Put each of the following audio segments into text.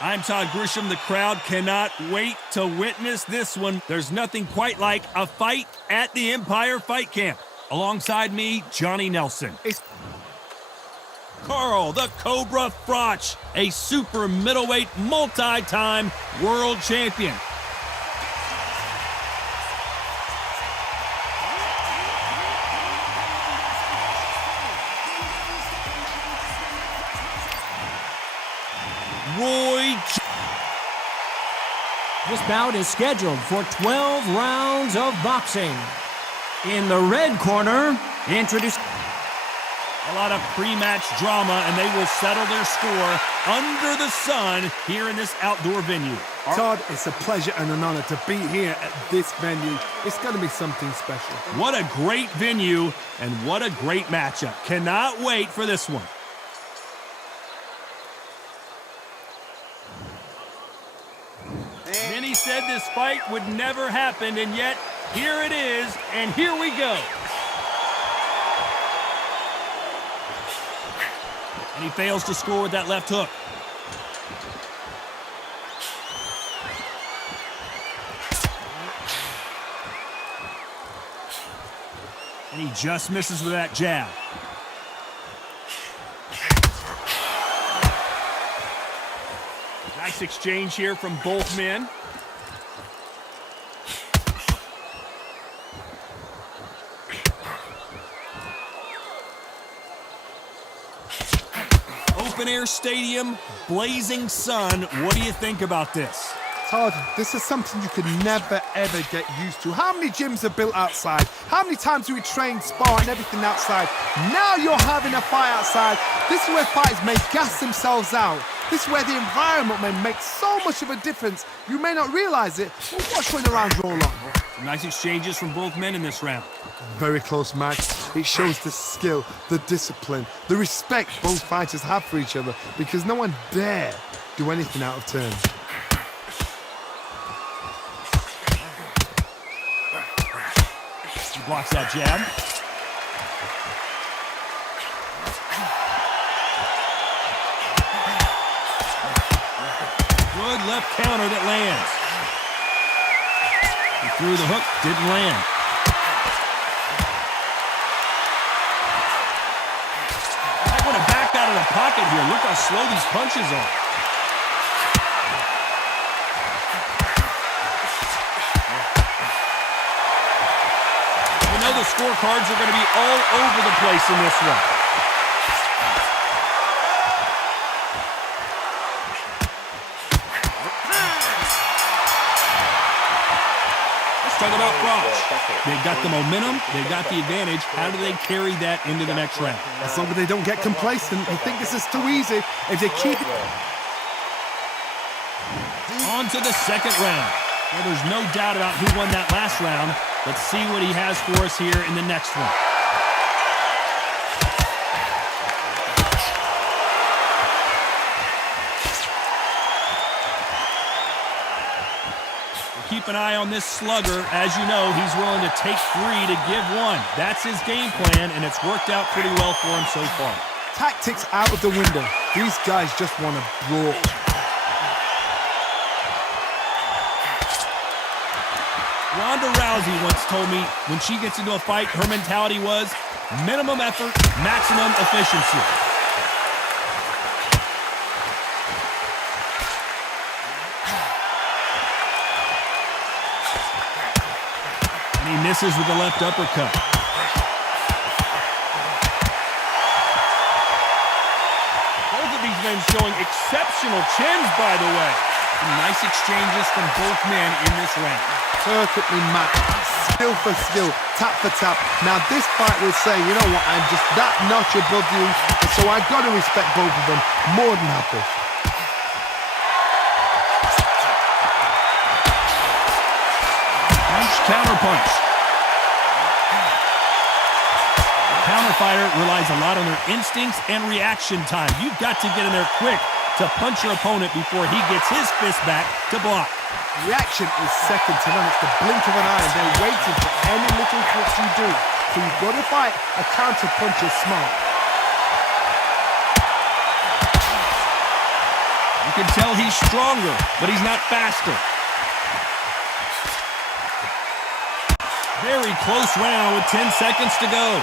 I'm Todd Grisham. The crowd cannot wait to witness this one. There's nothing quite like a fight at the Empire Fight Camp. Alongside me, Johnny Nelson. Carl, the Cobra Froch, a super middleweight multi-time world champion. This bout is scheduled for 12 rounds of boxing. In the red corner, introduce... A lot of pre-match drama, and they will settle their score under the sun here in this outdoor venue. Todd, it's a pleasure and an honor to be here at this venue. It's going to be something special. What a great venue, and what a great matchup. Cannot wait for this one. Many said this fight would never happen, and yet here it is, and here we go. And he fails to score with that left hook. And he just misses with that jab. Nice exchange here from both men. Open air stadium, blazing sun. What do you think about this? Todd, this is something you could never, ever get used to. How many gyms are built outside? How many times do we train, spar, and everything outside? Now you're having a fight outside. This is where fighters may gas themselves out. This is where the environment may make so much of a difference. You may not realize it, but watch when the rounds roll on. Some nice exchanges from both men in this round. Very close match. It shows the skill, the discipline, the respect both fighters have for each other, because no one dare do anything out of turn. He blocks that jab. Good left counter that lands. He threw the hook, didn't land. I want to back out of the pocket here. Look how slow these punches are. You know the scorecards are going to be all over the place in this one. Talk about Froch. They've got the momentum, they've got the advantage. How do they carry that into the next round? As long as they don't get complacent, they think this is too easy. If they keep it... On to the second round. Well, there's no doubt about who won that last round. Let's see what he has for us here in the next one. Keep an eye on this slugger. As you know, he's willing to take three to give one. That's his game plan, and it's worked out pretty well for him so far. Tactics out of the window. These guys just want to brawl. Ronda Rousey once told me when she gets into a fight, her mentality was minimum effort, maximum efficiency. And he misses with the left uppercut. Both of these men showing exceptional chins, by the way. Some nice exchanges from both men in this round. Perfectly matched, skill for skill, tap for tap. Now this fight will say, you know what, I'm just that notch above you, and so I've got to respect both of them more than happy. Punch, counter punch. The counter fighter relies a lot on their instincts and reaction time. You've got to get in there quick to punch your opponent before he gets his fist back to block. Reaction is second to none. It's the blink of an eye, and they're waiting for any little tricks you do. So you've got to fight a counter punch is smart. You can tell he's stronger, but he's not faster. Very close round with 10 seconds to go.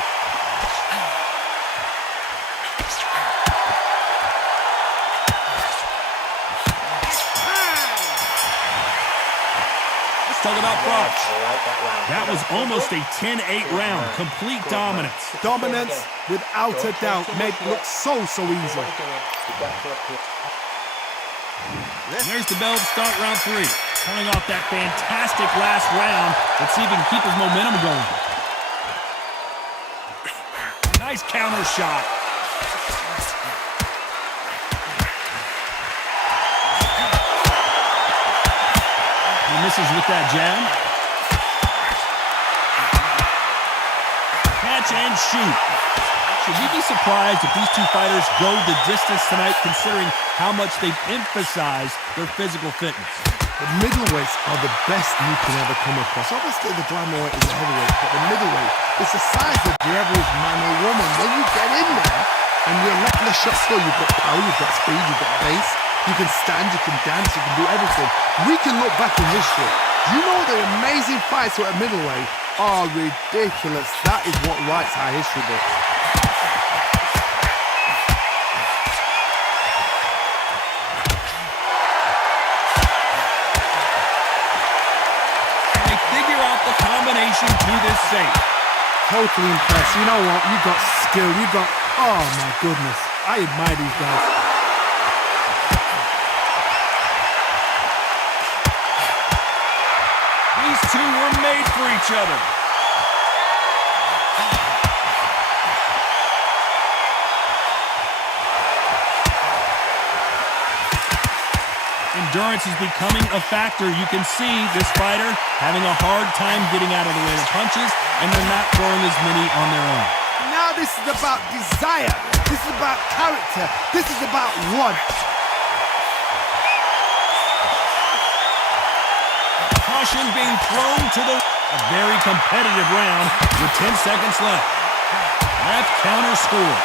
Let's talk about Froch. That was almost a 10-8 round. Complete dominance. Dominance, without a doubt, made it look so easy. There's the bell to start round 3. Coming off that fantastic last round. Let's see if he can keep his momentum going. Nice counter shot. He misses with that jab. Catch and shoot. Should we be surprised if these two fighters go the distance tonight, considering how much they've emphasized their physical fitness? The middleweights are the best you can ever come across. Obviously, the flyweight is a heavyweight, but the middleweight is the size of the average man or woman. When you get in there and you're letting the shots go, you've got power, you've got speed, you've got pace, you can stand, you can dance, you can do everything. We can look back in history. Do you know the amazing fights at middleweight are ridiculous? That is what writes our history book. Combination to this safe. Totally impressed. You know what? You got skill. You got... Oh, my goodness. I admire these guys. These two were made for each other. Endurance is becoming a factor. You can see this fighter having a hard time getting out of the way of punches, and they're not throwing as many on their own. Now this is about desire. This is about character. This is about want. Caution being thrown to the... A very competitive round with 10 seconds left. Left counter scores.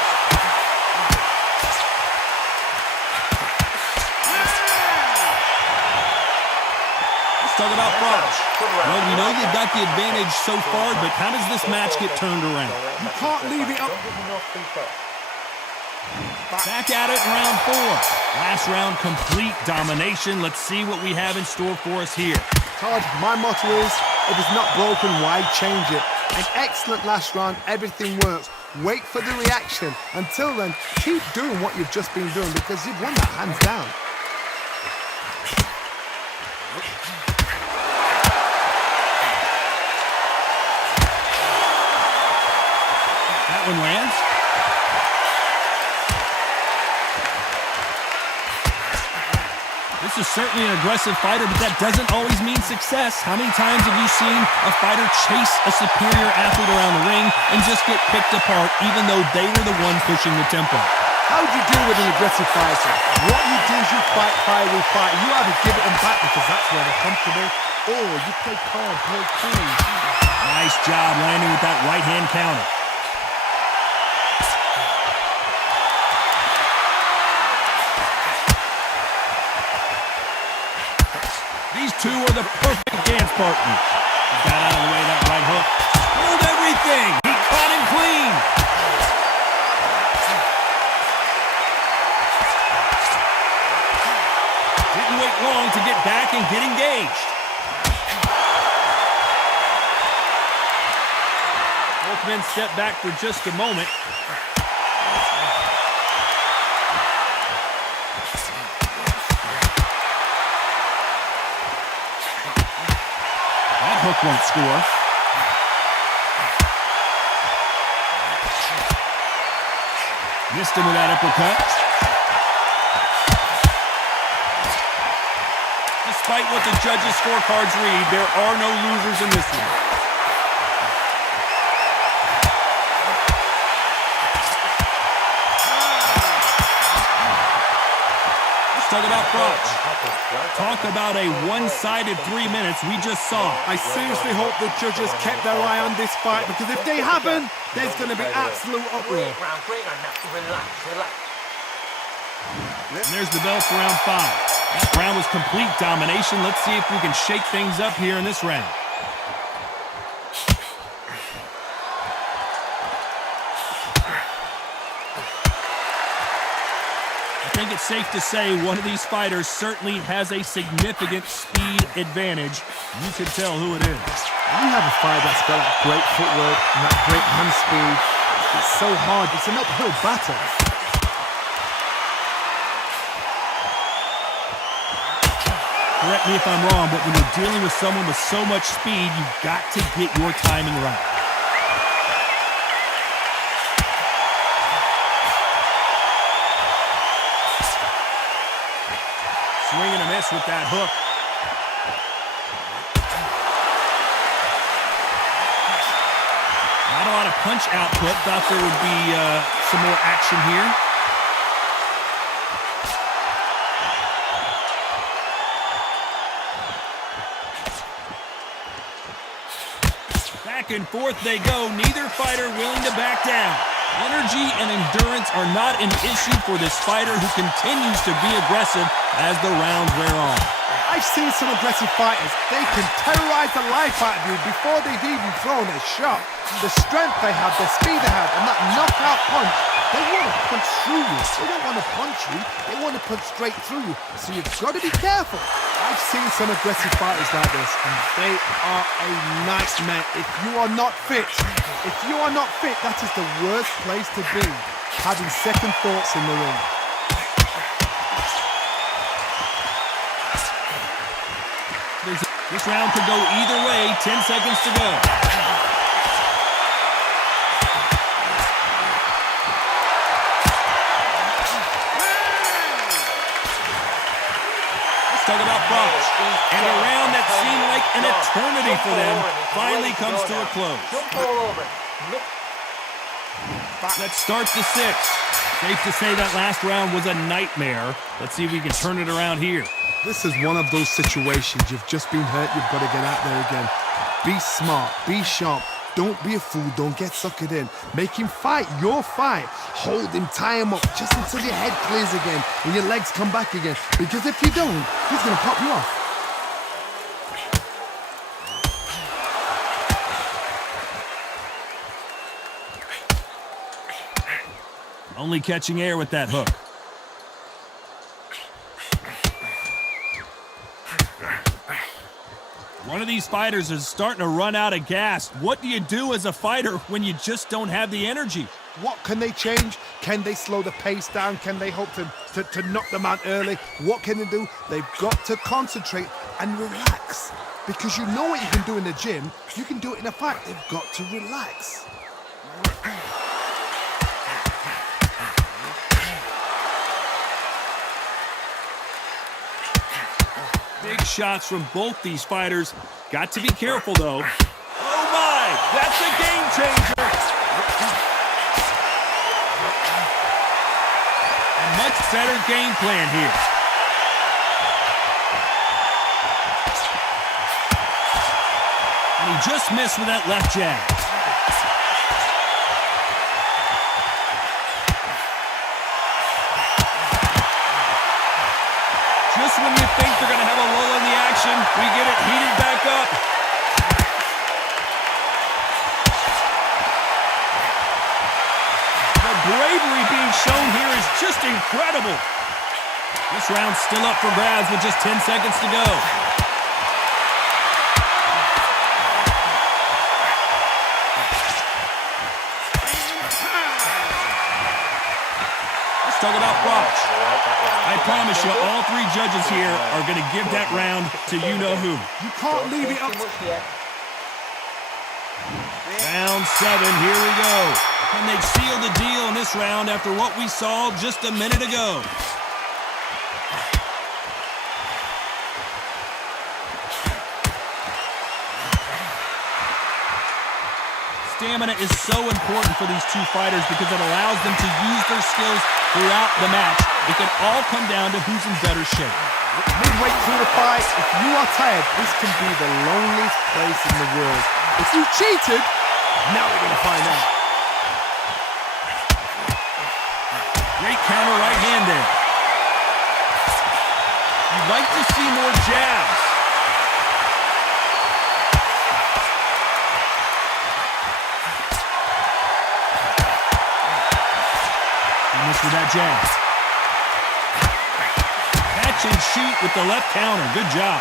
Talk about Froch. Well, we know you've got the advantage so far, but how does this match get turned around? You can't leave it up. Back at it in round 4. Last round, complete domination. Let's see what we have in store for us here. Todd, my motto is, if it's not broken, why change it? An excellent last round, everything works. Wait for the reaction. Until then, keep doing what you've just been doing because you've won that hands down. That one lands. This is certainly an aggressive fighter, but that doesn't always mean success. How many times have you seen a fighter chase a superior athlete around the ring and just get picked apart even though they were the one pushing the tempo? How do you deal with an aggressive fighter? What you do is you fight fire with fire. You either give it them back because that's where they're comfortable, or you play calm, play cool. Nice job landing with that right hand counter. These two are the perfect dance partners. He got out of the way of that right hook. Hold everything. He caught him clean. Didn't wait long to get back and get engaged. Both men step back for just a moment. That hook won't score. Missed him with that uppercut. Despite what the judges' scorecards read, there are no losers in this one. Let's talk about Froch. Talk about a one-sided 3 minutes we just saw. I seriously hope the judges kept their eye on this fight because if they haven't, there's going to be absolute uproar. And there's the bell for round 5. That round was complete domination. Let's see if we can shake things up here in this round. I think it's safe to say one of these fighters certainly has a significant speed advantage. You can tell who it is. You have a fighter that's got that great footwork and that great hand speed. It's so hard. It's an uphill battle. Correct me if I'm wrong, but when you're dealing with someone with so much speed, you've got to get your timing right. Swing and a miss with that hook. Not a lot of punch output. Thought there would be some more action here. Back and forth they go. Neither fighter willing to back down. Energy and endurance are not an issue for this fighter who continues to be aggressive as the rounds wear on. I've seen some aggressive fighters. They can terrorize the life out of you before they've even thrown a shot. The strength they have, the speed they have, and that knockout punch, they want to punch through you. They don't want to punch you. They want to punch straight through you. So you've got to be careful. I've seen some aggressive fighters like this, and they are a nightmare. If you are not fit, that is the worst place to be, having second thoughts in the ring. This round could go either way. 10 seconds to go. Let's talk about Froch. And a round that seemed like an eternity for them finally comes to a close. Let's start the 6th. Safe to say that last round was a nightmare. Let's see if we can turn it around here. This is one of those situations. You've just been hurt. You've got to get out there again. Be smart. Be sharp. Don't be a fool. Don't get suckered in. Make him fight your fight. Hold him. Tie him up just until your head clears again and your legs come back again. Because if you don't, he's going to pop you off. Only catching air with that hook. One of these fighters is starting to run out of gas. What do you do as a fighter when you just don't have the energy? What can they change? Can they slow the pace down? Can they hope to knock them out early? What can they do? They've got to concentrate and relax. Because you know what you can do in the gym. You can do it in a fight. They've got to relax. Big shots from both these fighters. Got to be careful, though. Oh, my! That's a game changer! A much better game plan here. And he just missed with that left jab. Just when you think they're going to have a lull in the action, we get it heated back up. The bravery being shown here is just incredible. This round's still up for grabs with just 10 seconds to go. Let's talk about Froch. I promise you, all 3 judges here are going to give that round to you-know-who. You can't leave it up to... Round 7, here we go. Can they seal the deal in this round after what we saw just a minute ago? Stamina is so important for these 2 fighters because it allows them to use their skills throughout the match. It can all come down to who's in better shape. Midway through the fight, if you are tired, this can be the loneliest place in the world. If you cheated, now we're going to find out. Great counter right hand there. I'd like to see more jabs. He missed with that jab. Catch and shoot with the left counter. Good job.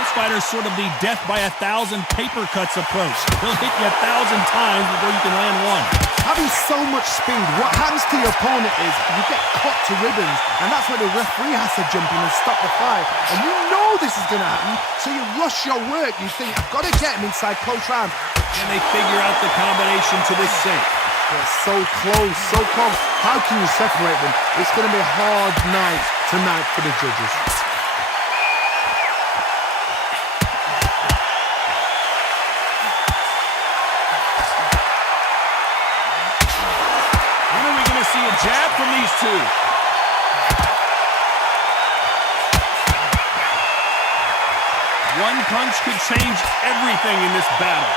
This fighter's sort of the death by 1,000 paper cuts approach. He'll hit you 1,000 times before you can land one. Having so much speed, what happens to your opponent is you get cut to ribbons, and that's where the referee has to jump in and stop the fight. And you know this is going to happen, so you rush your work. You think, I've got to get him inside close round. And they figure out the combination to this sink. They're so close, so close. How can you separate them? It's going to be a hard night tonight for the judges. When are we going to see a jab from these two? One punch could change everything in this battle.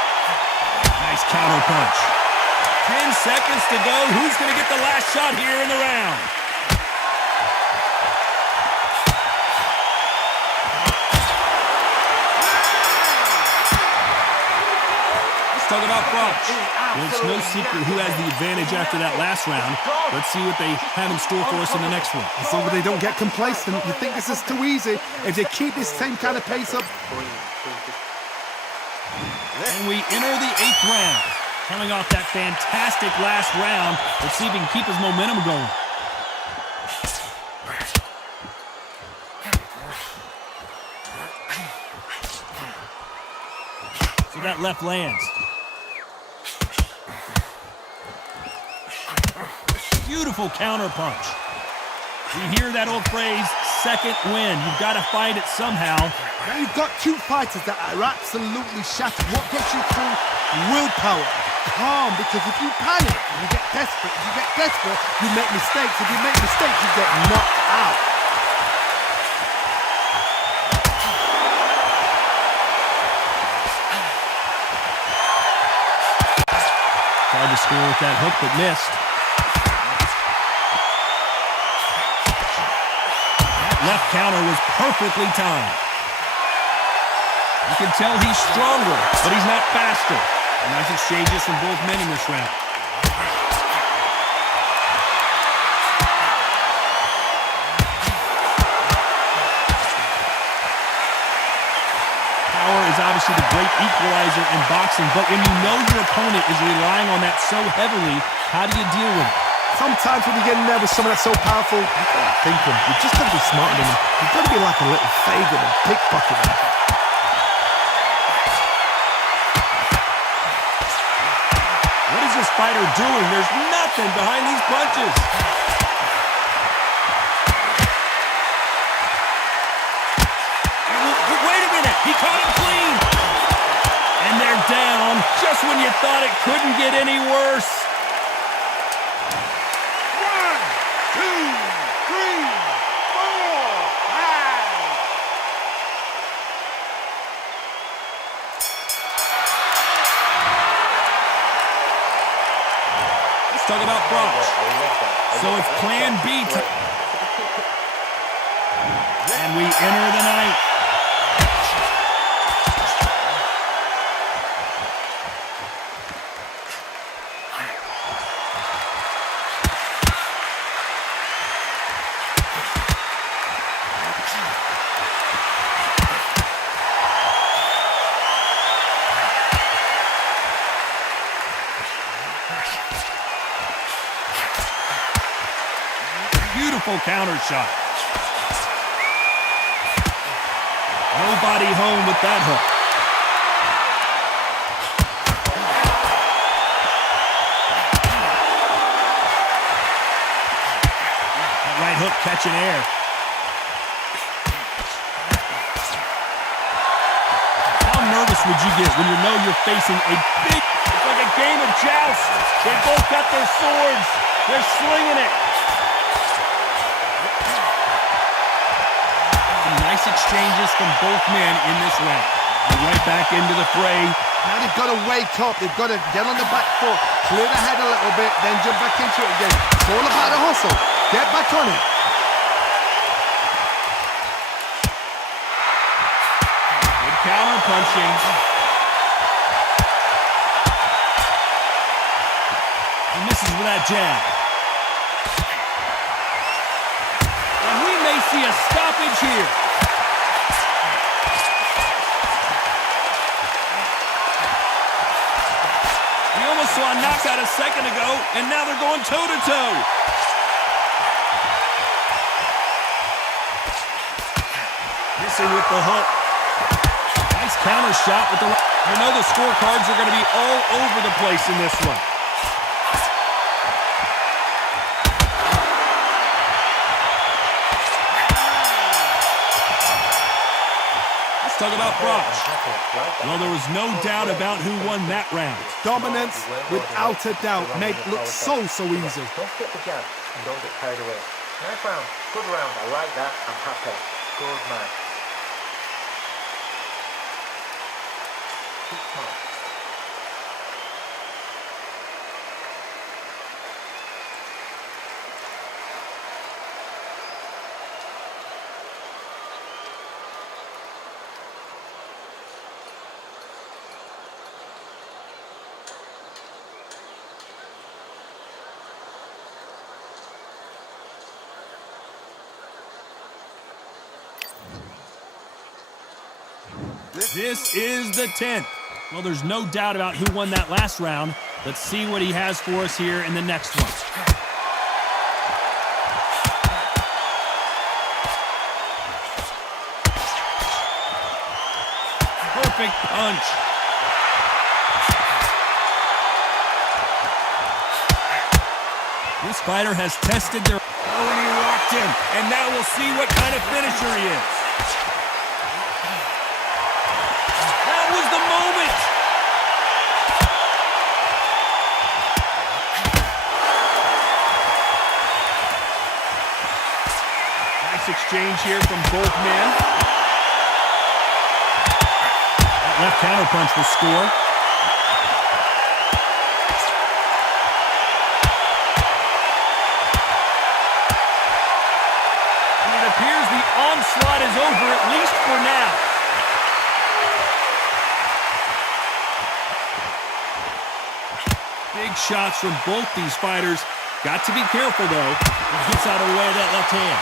Nice counter punch. 10 seconds to go. Who's going to get the last shot here in the round? Let's talk about Froch. Well, it's no secret who has the advantage after that last round. Let's see what they have in store for us in the next one. As long as they don't get complacent, you think this is too easy. If they keep this same kind of pace up. And we enter the 8th round. Coming off that fantastic last round, let's see if he can keep his momentum going. So that left lands. Beautiful counter punch. You hear that old phrase, second win. You've got to find it somehow. Now you've got two fighters that are absolutely shattered. What gets you through? Willpower. Calm, because if you panic, you get desperate. If you get desperate, you make mistakes. If you make mistakes, you get knocked out. Tried to score with that hook, but missed. That left counter was perfectly timed. You can tell he's stronger, but he's not faster. Nice exchanges from both men in this round. Power is obviously the great equalizer in boxing, but when you know your opponent is relying on that so heavily, how do you deal with it? Sometimes when you get in there with someone that's so powerful, you've got to think them. You just got to be smarter than them. You've got to be like a little faggot and pickpocket them. What is this fighter doing? There's nothing behind these punches. Wait a minute. He caught him clean. And they're down just when you thought it couldn't get any worse. 1, 2, 3, 4, 5. Let's talk about Froch. So it's plan B. And we enter the ninth. Beautiful counter shot. Nobody home with that hook. That right hook catching air. How nervous would you get when you know you're facing a big, it's like a game of joust. They both got their swords. They're slinging it. Nice exchanges from both men in this round. And right back into the fray. Now they've got to wake up. They've got to get on the back foot, clear the head a little bit, then jump back into it again. It's all about the hustle. Get back on it. punching. He misses with that jab. And we may see a stoppage here. We almost saw a knockout a second ago, and now they're going toe-to-toe. Missing with the hook. Nice counter shot with the right. You know the scorecards are going to be all over the place in this one. Let's talk about Froch. Well, there was no doubt about who won that round. Dominance, without a doubt, made it look so easy. Don't skip the jab and don't get carried away. Nice round, good round. I like that. I'm happy. Good man. Keep calm. This is the 10th. Well, there's no doubt about who won that last round. Let's see what he has for us here in the next one. Perfect punch. This fighter has tested their... Oh, and he rocked him. And now we'll see what kind of finisher he is. That was the moment. Nice exchange here from both men. That left counter punch will score. And it appears the onslaught is over, at least for now. Big shots from both these fighters. Got to be careful, though. He gets out of the way of that left hand.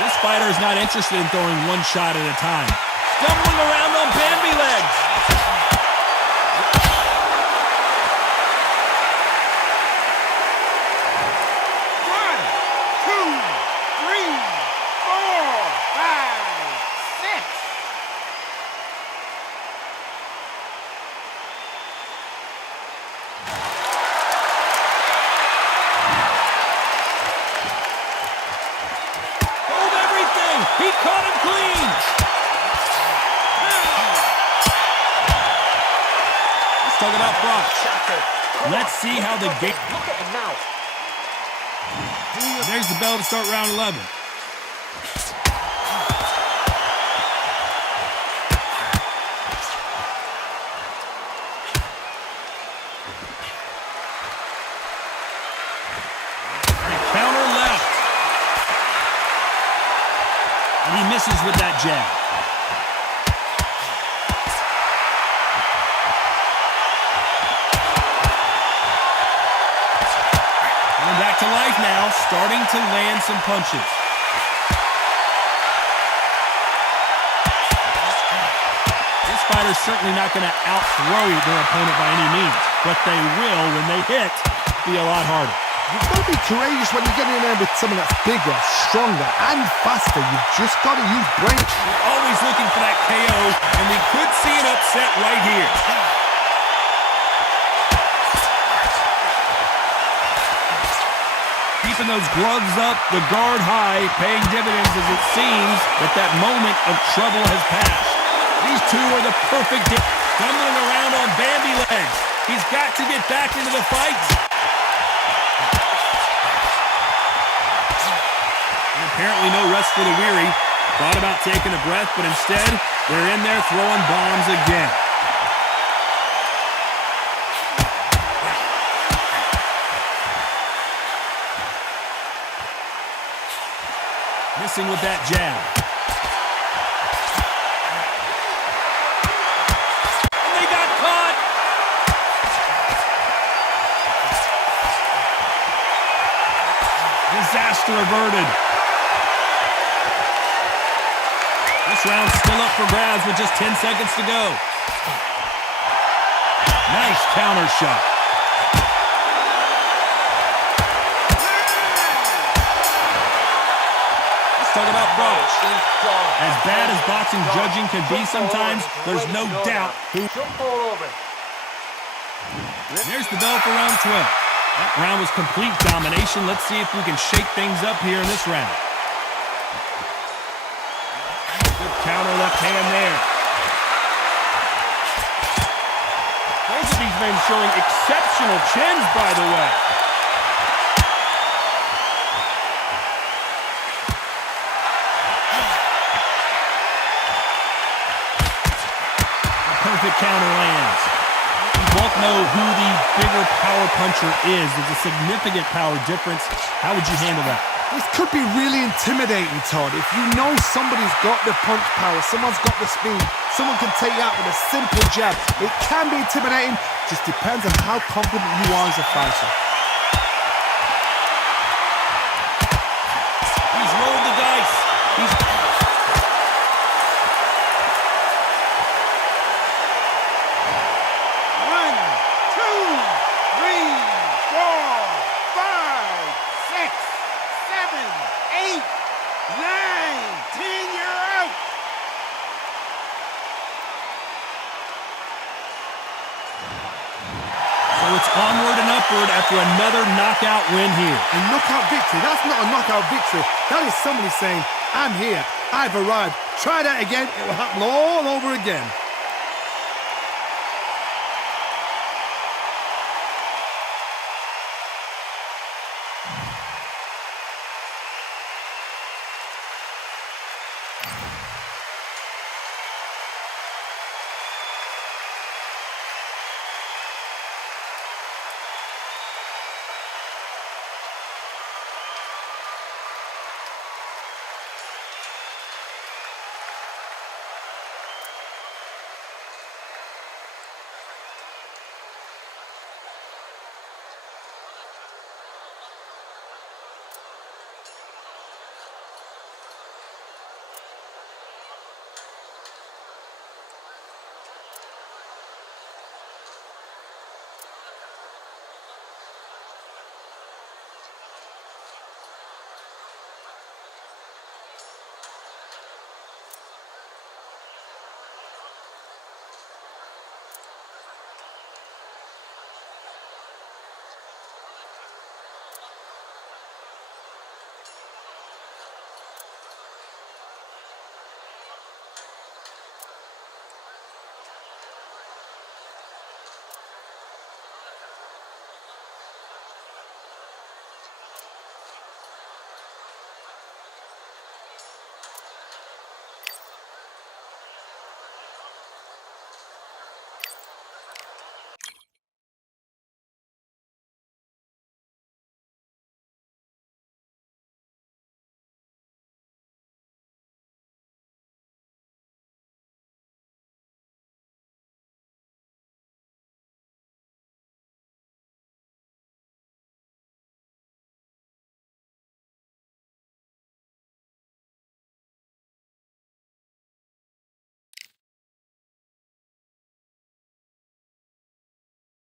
This fighter is not interested in throwing one shot at a time. Stumbling around on Bambi legs. He caught him clean. Let's talk about Froch. Let's see how the game... Look at him now. There's the bell to start round 11. Counter left. And he misses with that jab. Coming back to life now, starting to land some punches. This fighter's certainly not going to out-throw their opponent by any means, but they will, when they hit, be a lot harder. You've got to be courageous when you get in there with someone that's bigger, stronger, and faster. You've just got to use brain. We're always looking for that KO, and we could see an upset right here. Keeping those gloves up, the guard high, paying dividends as it seems that that moment of trouble has passed. These two are the perfect... Stumbling around on Bambi legs. He's got to get back into the fight. Apparently no rest for the weary. Thought about taking a breath, but instead, they're in there throwing bombs again. Missing with that jab. And they got caught. Disaster averted. This round's still up for grabs with just 10 seconds to go. Nice counter shot. Let's talk about Froch. As bad as boxing judging can be sometimes, there's no doubt who... Jump all over. There's the bell for round 12. That round was complete domination. Let's see if we can shake things up here in this round. Good counter left hand there. Both of these men showing exceptional chins, by the way. The perfect counter lands. We both know who the bigger power puncher is. There's a significant power difference. How would you handle that? This could be really intimidating, Todd. If you know somebody's got the punch power, someone's got the speed, someone can take you out with a simple jab. It can be intimidating, just depends on how confident you are as a fighter. He's rolled the dice. He's... So it's onward and upward after another knockout win here. A knockout victory, that's not a knockout victory. That is somebody saying, I'm here, I've arrived. Try that again, it will happen all over again.